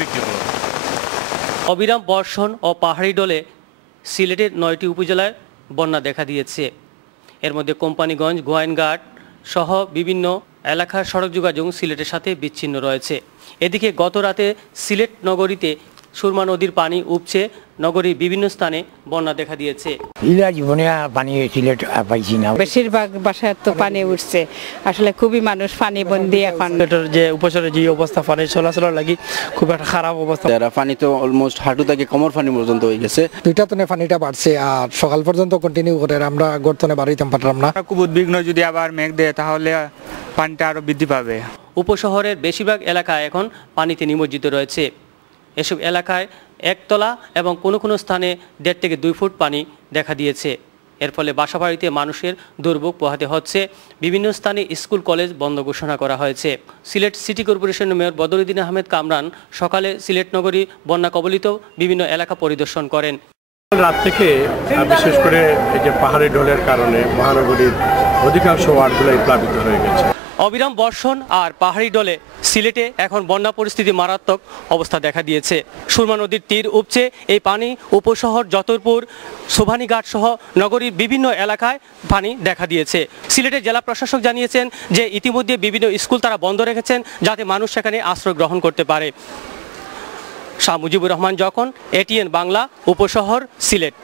বিক্রি করব। অবিরাম বর্ষণ ও পাহাড়ি ঢলে সিলেটের 9টি উপজেলায় বন্যা দেখা দিয়েছে। এর মধ্যে কোম্পানিগঞ্জ, গোয়াইনঘাট সহ বিভিন্ন এলাকার সড়ক যোগাযোগ সিলেটের সাথে বিচ্ছিন্ন রয়েছে। এদিকে গত রাতে সিলেট নগরীতে সুরমা নদীর পানি উপচে নগরীর বিভিন্ন স্থানে বন্যা দেখা দিয়েছে। জীবনে পানি সিলেট পাইছি না, বেশিরভাগ বাসায় তো পানি উঠছে, আসলে খুবই মানুষ পানি বন্দি। এখন যে উপসরের যে অবস্থা পানি চলাচলের লাগি খুব একটা খারাপ অবস্থা। পানি তো অলমোস্ট হাঁটু থেকে কোমর পানি পর্যন্ত হয়ে গেছে। 2টা তনে পানিটা বাড়ছে আর সকাল পর্যন্ত কন্টিনিউ করে আমরা গর্তনে বাড়িতে পারলাম না। খুব উদ্বিগ্ন, যদি আবার মেঘ দেয় তাহলে পানিটা আরো বৃদ্ধি পাবে। উপশহরের বেশিরভাগ এলাকায় এখন পানিতে নিমজ্জিত রয়েছে। এসব এলাকায় একতলা এবং কোনো কোনো স্থানে 1.5 থেকে 2 ফুট পানি দেখা দিয়েছে। এর ফলে বাসাবাড়িতে মানুষের দুর্ভোগ পোহাতে হচ্ছে। বিভিন্ন স্থানে স্কুল কলেজ বন্ধ ঘোষণা করা হয়েছে। সিলেট সিটি কর্পোরেশনের মেয়র বদরুদ্দিন আহমেদ কামরান সকালে সিলেট নগরী বন্যা কবলিত বিভিন্ন এলাকা পরিদর্শন করেন। রাত থেকে বিশেষ করে এই যে পাহাড়ি ঢলের কারণে মহানগরীর অধিকাংশ ওয়ার্ডগুলোই প্লাবিত হয়ে গেছে। অবিরাম বর্ষণ আর পাহাড়ি ঢলে সিলেটে এখন বন্যা পরিস্থিতি মারাত্মক অবস্থা দেখা দিয়েছে। সুরমা নদীর তীর উপচে এই পানি উপশহর যতরপুর, সোভানীঘাট সহ নগরীর বিভিন্ন এলাকায় পানি দেখা দিয়েছে। সিলেটের জেলা প্রশাসক জানিয়েছেন যে ইতিমধ্যে বিভিন্ন স্কুল তারা বন্ধ রেখেছেন যাতে মানুষ সেখানে আশ্রয় গ্রহণ করতে পারে। শাহ মুজিবুর রহমান যখন, ATN বাংলা, উপশহর, সিলেট।